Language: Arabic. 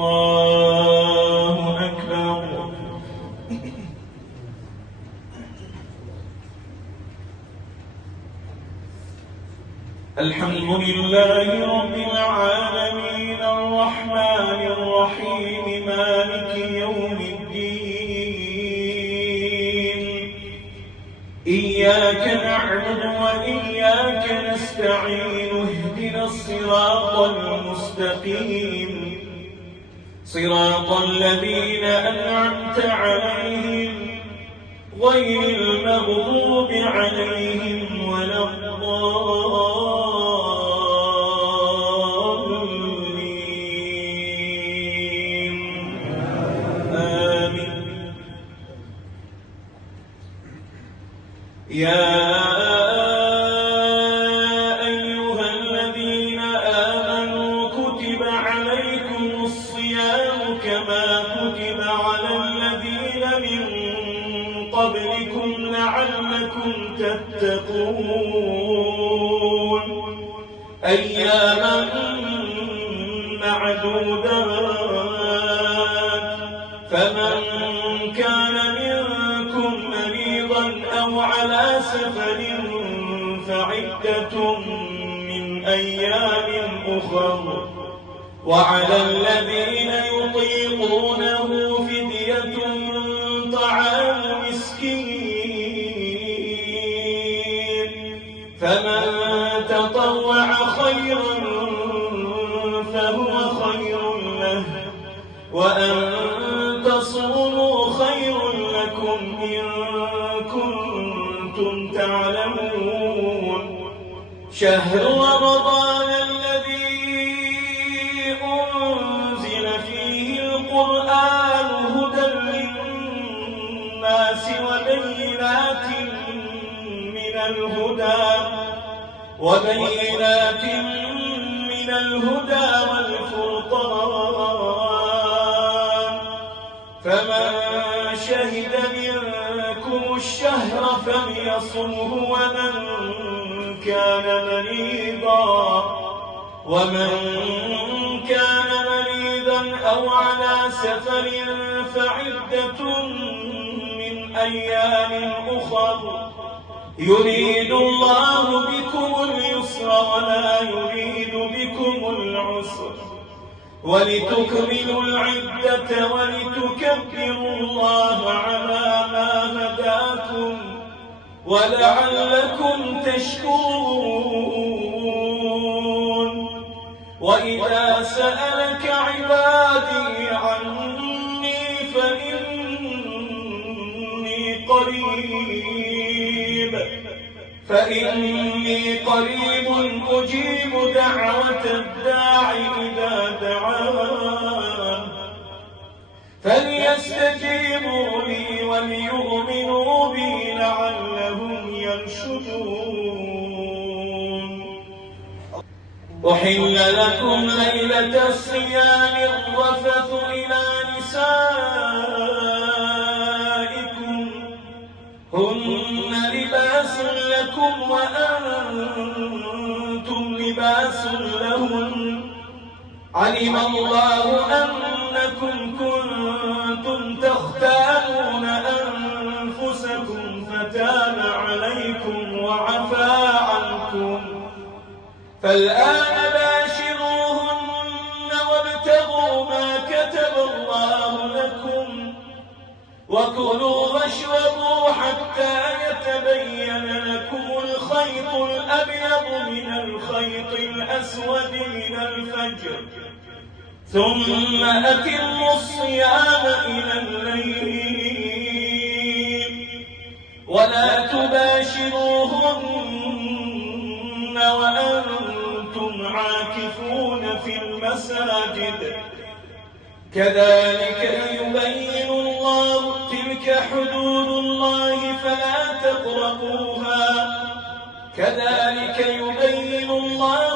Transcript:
الله أكبر. الحمد لله رب العالمين الرحمن الرحيم مالك يوم الدين. إياك نعبد وإياك نستعين. اهدنا الصراط المستقيم صراط الذين أنعمت عليهم غير المغضوب عليهم ولا الضالين. آمين. يا أيها الذين آمنوا كتب عليكم الصيام كما كتب على الذين من قبلكم لعلكم تتقون. أياما معدودات. فمن كان منكم مريضا أو على سفر فعدة من أيام أخر. وعلى الذين يطيقونه فدية طعام مسكين. فمن تطوع خيرا فهو خير له وأن تصوموا خير لكم إن كنتم تعلمون. شهر رمضان الذي أنزل فيه القرآن هدى للناس وبينات من الهدى والفرقان. فمن شهد منكم الشهر فليصمه. ومن كان مريضا أو على سفر فعدة من أيام أخر. يريد الله بكم اليسر ولا يريد بكم العسر ولتكملوا العدة ولتكبروا الله على ما هداكم ولعلكم تشكرون. وإذا سألك عبادي عني فإني قريب أجيب دعوة الداع إذا دعان. فليستجيبوا لي وليؤمنوا بي لعلهم يرشدون. أحل لكم ليلة الصيام الرفث إلى نسائكم هن لباس لكم وأنتم لباس لهن. علم الله أنكم كنتم تختانون أنفسكم فتاب عليكم وعفى عنكم. فالآن باشروهن وابتغوا ما كتب الله لكم وكلوا واشربوا حتى يتبين لكم الخيط الأبيض من الخيط الأسود من الفجر. ثم أتموا الصيام إلى الليل ولا تباشروهن وأنتم عاكفون في المساجد. كذلك يبين الله تلك حدود الله فلا تقربوها. كذلك يبين الله